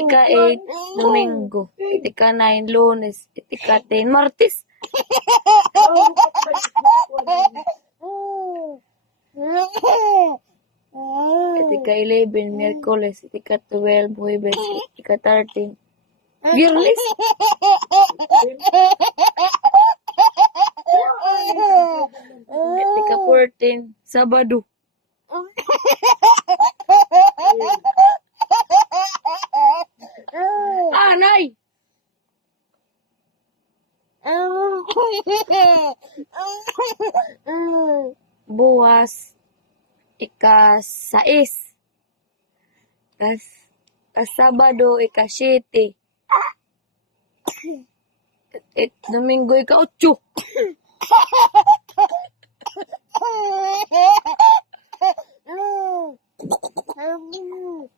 Ika-8, Domingo. Ika-9, Lunes. Ika-10, Martes. Ika-11, Miyerkules. Ika-12, Huwebes. Ika-13, Biyernes. Ika-14, Sabado. Nay! Buwas, ika-6. Sabado, ika-7. Domingo, ika-8.